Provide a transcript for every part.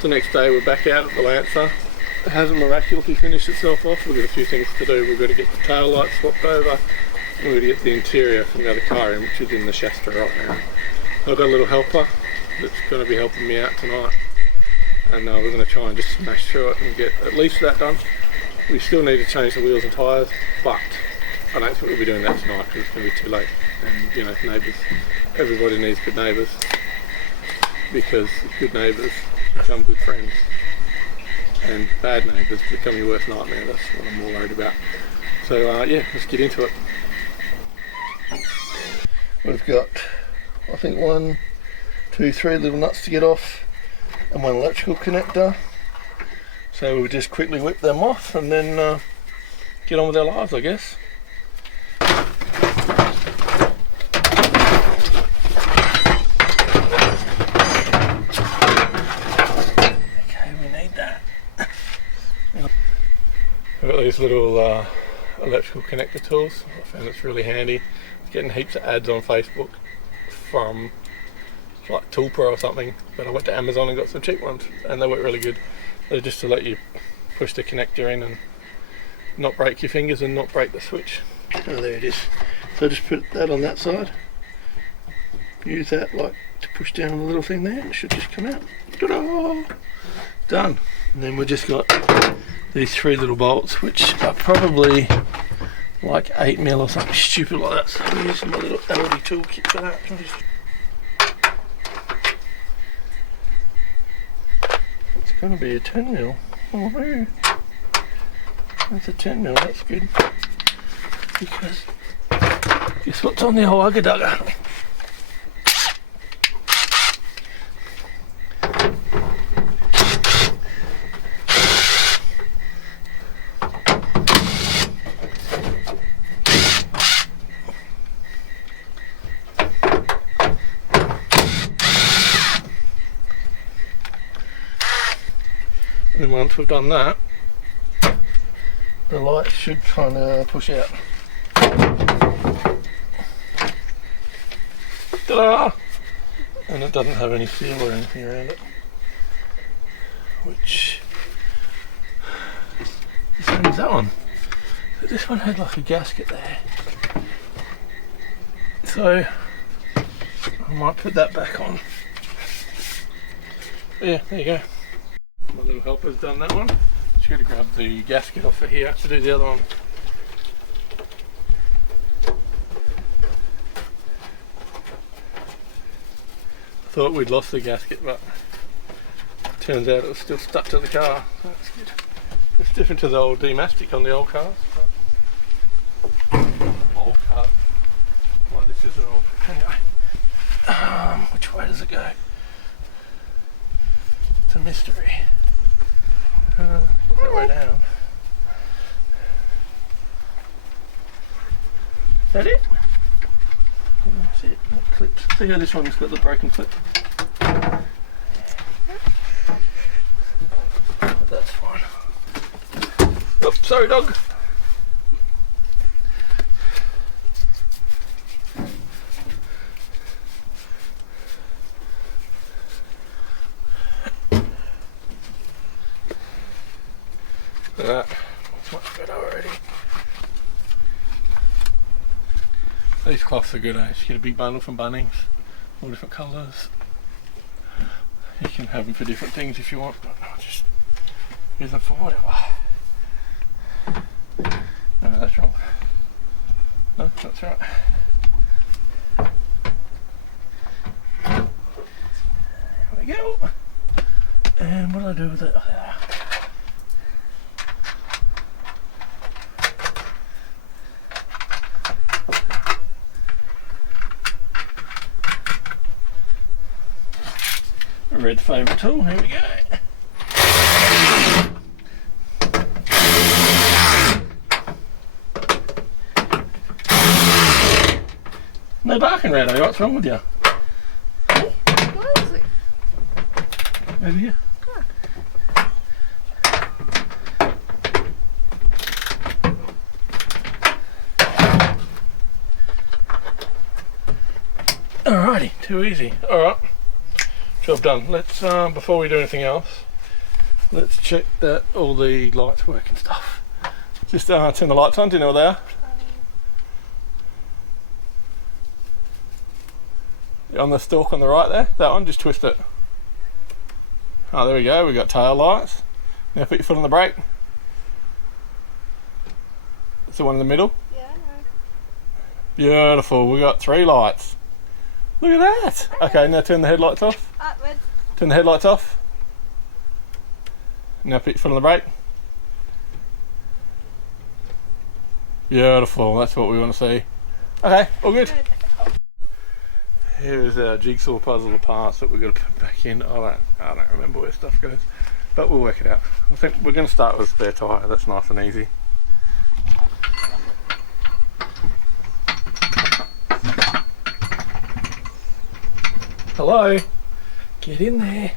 The next day we're back out at the Lancer. It hasn't miraculously finished itself off. We've got a few things to do. We've got to get the tail lights swapped over, and we've got to get the interior from the other car in, which is in the Shasta right now. I've got a little helper that's going to be helping me out tonight, and we're going to try and just smash through it and get at least that done. We still need to change the wheels and tyres, but I don't think we'll be doing that tonight because it's going to be too late. And you know, neighbours, everybody needs good neighbours, because good neighbours become good friends, and bad neighbours become your worst nightmare. That's what I'm more worried about. So yeah, let's get into it. We've got, I think, 1, 2, 3 little nuts to get off, and 1 electrical connector. So we'll just quickly whip them off and then get on with our lives, I guess. Okay, we need that. I've got these little electrical connector tools. I found it's really handy. I'm getting heaps of ads on Facebook from like Toolpro or something, but I went to Amazon and got some cheap ones, and they work really good. They're just to let you push the connector in and not break your fingers and not break the switch. Oh, there it is. So just put that on that side. Use that like to push down on the little thing there, and it should just come out. Ta-da! Done. And then we've just got these 3 little bolts, which are probably like 8mm or something stupid like that. So I'm using my little LED toolkit for that. It's going to be a 10mm. Oh, no. That's a 10mm, that's good. Because guess what's on the old Ugga Dugga? And then once we've done that, the lights should kind of push out. Ta-da! And it doesn't have any seal or anything around it, which the same as that one. But this one had like a gasket there, so I might put that back on. But yeah, there you go. My little helper's done that one. Just got to grab the gasket off of here to do the other one. I thought we'd lost the gasket, but it turns out it was still stuck to the car. That's good. It's different to the old D-Mastic on the old cars. Old cars. Like this is an old. Anyway, which way does it go? It's a mystery. That way down. Is that it? That's it. That clips. See how this one's got the broken clip? But that's fine. Oh, sorry, dog. That's much better already. These cloths are good, eh? You get a big bundle from Bunnings, all different colours. You can have them for different things if you want, but I'll just use them for whatever. No, that's wrong. No, that's right. There we go. And what do I do with it? Red favourite tool, here we go. No barking, Rado, what's wrong with you? What is it? Over here. Alrighty, too easy. Alright. job done. Let's before we do anything else, let's check that all the lights work and stuff. Just turn the lights on. Do you know where they are? On the stalk on the right there, that one, just twist it. Oh, there we go, we got tail lights. Now put your foot on the brake. It's the one in the middle. Yeah, I know. Beautiful, we got 3 lights. Look at that. Okay, now turn the headlights off. Red. Turn the headlights off. Now put your foot on the brake. Beautiful, that's what we want to see. Okay, all good. Here's our jigsaw puzzle of parts that we've got to put back in. I don't remember where stuff goes, but we'll work it out. I think we're going to start with a spare tyre. That's nice and easy. Hello, get in there.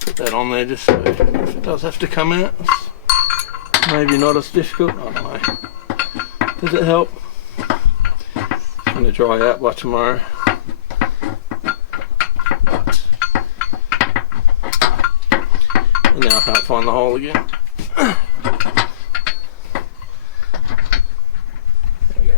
Put that on there just so if it does have to come out, it's maybe not as difficult. I don't know. Does it help? It's going to dry out by tomorrow. But now I can't find the hole again. There we go.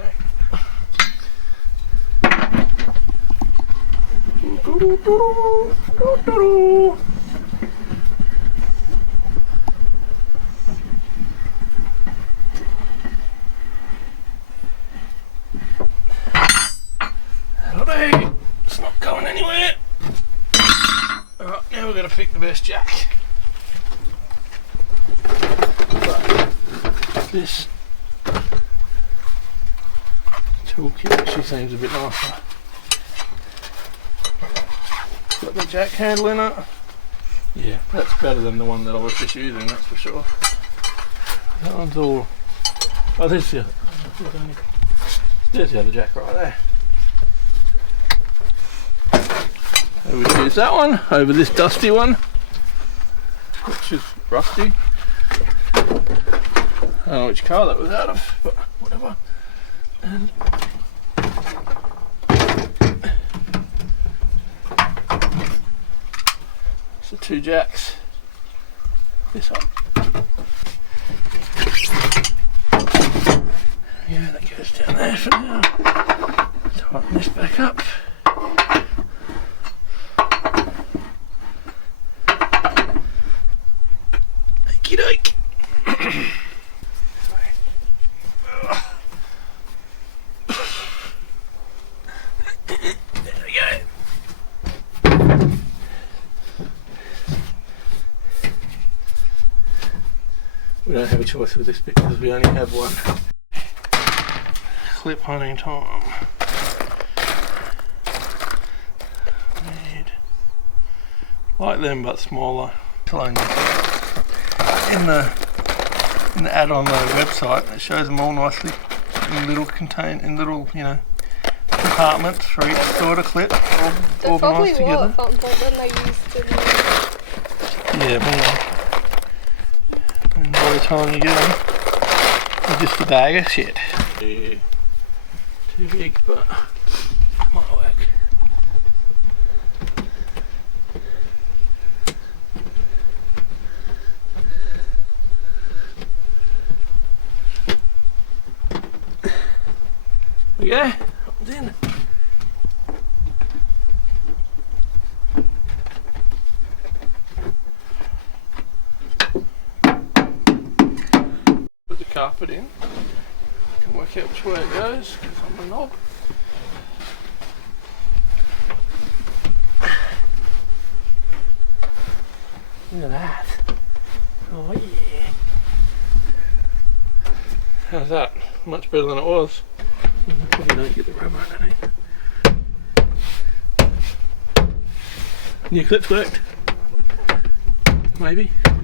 It's not going anywhere. Alright, now we've got to pick the best jack. But this toolkit actually seems a bit nicer. Got the jack handle in it. Yeah, that's better than the one that I was just using, that's for sure. That one's all... Oh, there's the other jack right there. So we use that one over this dusty one, which is rusty. I don't know which car that was out of, but whatever. And so 2 jacks. This one. Yeah, that goes down there for now. Tighten this back up. Okey-doke. There we go. We don't have a choice with this bit because we only have one. Clip hunting time. Need like them but smaller. In the ad on the website, it shows them all nicely in little you know, compartments for each sort of clip, all organised together. Yeah, maybe. And by the time you get them, they're just a bag of shit. Yeah. Too big, but might work. There we go, it's in. Put the carpet in. I can work out which way it goes because I'm a knob. Look at that. Oh yeah. How's that? Much better than it was. Probably don't get the rubber underneath. New clips worked? Maybe? No,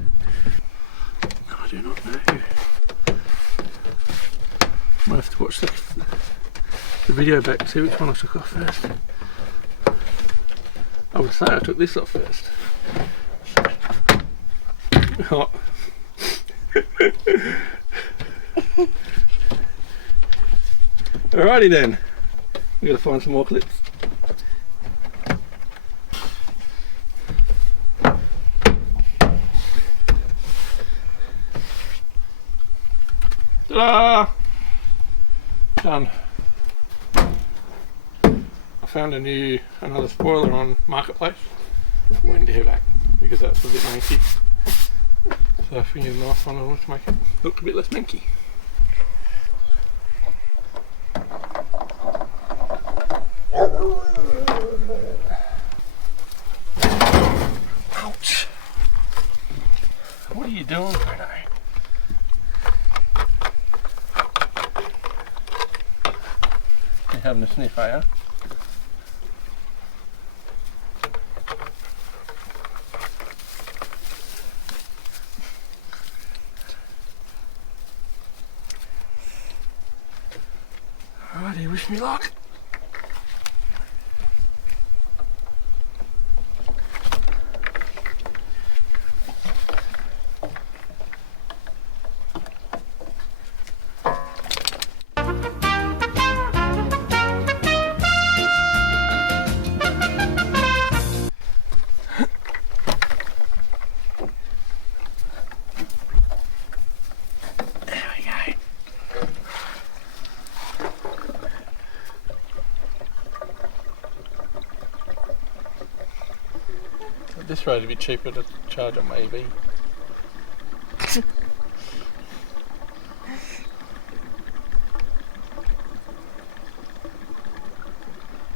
I do not know. Might have to watch the video back to see which one I took off first. I would say I took this off first. Oh. Alrighty then. We gotta find some more clips. Ta-da! Done. I found another spoiler on Marketplace. Waiting to hear back because that's a bit manky. So if we need a nice one, I want to make it look a bit less manky. Ouch! What are you doing, Bruno? You're having a sniff, are you? Alrighty, wish me luck. At this rate it'd be cheaper to charge up my EV. Did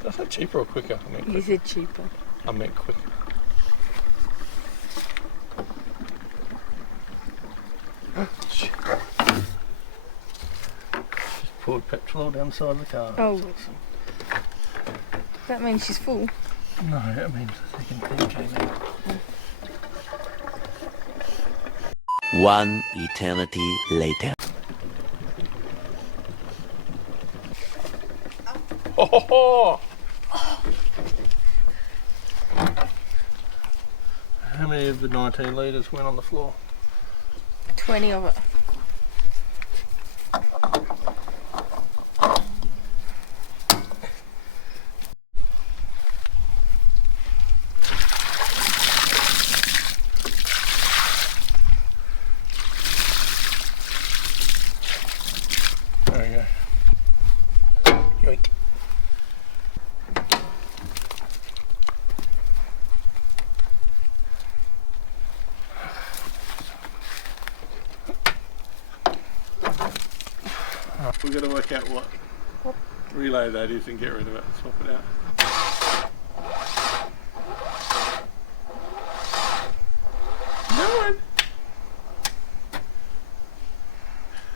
I say cheaper or quicker? I meant quicker. You said cheaper. I meant quicker. Just poured petrol down the side of the car. Oh. That means she's full. No, that means the second thing came out. One eternity later. Ho ho ho! How many of the 19 litres went on the floor? 20 of it. There we go. Yoink. We've got to work out what relay that is and get rid of it and swap it out. No one!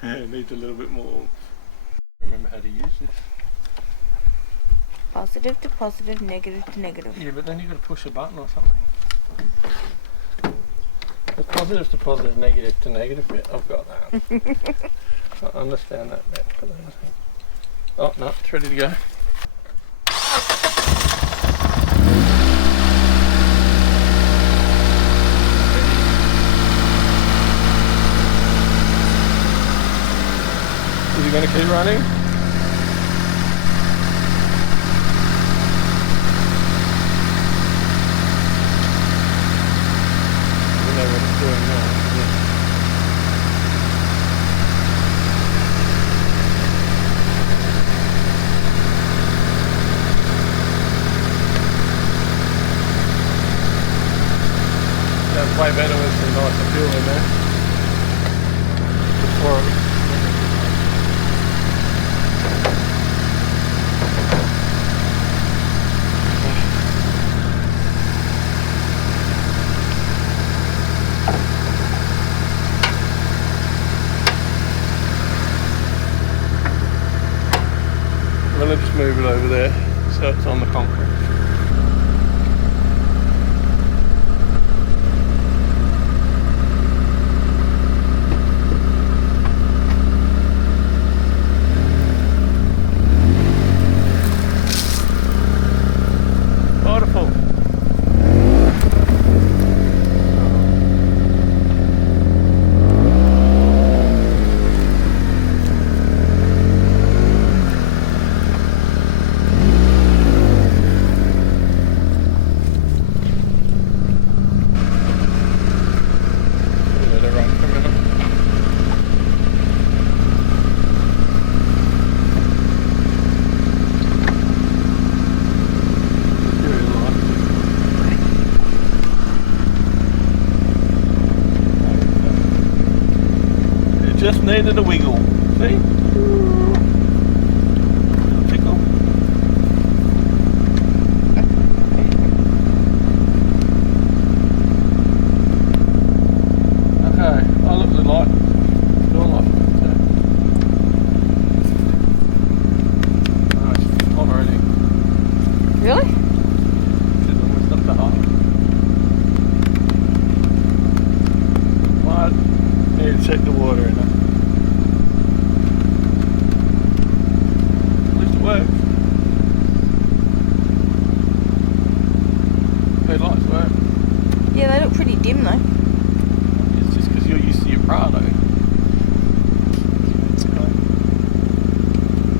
Yeah, it needs a little bit more. Remember how to use this. Positive to positive, negative to negative. Yeah, but then you've got to push a button or something. The positive to positive, negative to negative bit, I've got that. I understand that bit, but then I think... Oh, no, it's ready to go. Is he going to keep running? I don't know what it's doing now. That's way better with some nicer fuel in there. Before I'm going to just move it over there so it's on the concrete. Beautiful. it a wiggle. See? Little tickle. Okay, oh look, the light. Door light. Oh, it's hot already. Really? It's almost up to half. What? Need to check the water in it. At least it works. Headlights work. Yeah, they look pretty dim though. It's just because you're used to your Prado.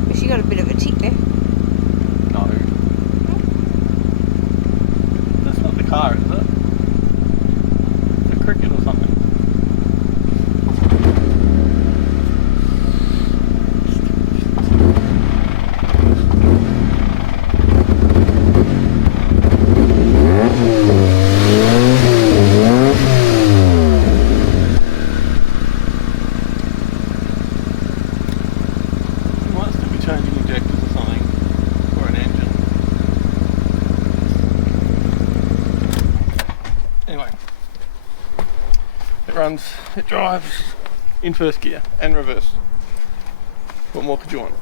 But she got a bit of a tick there. No. That's not the car, is it? It's a Cricket or something. You might still be changing injectors or something, or an engine. Anyway, it drives in first gear and reverse. What more could you want?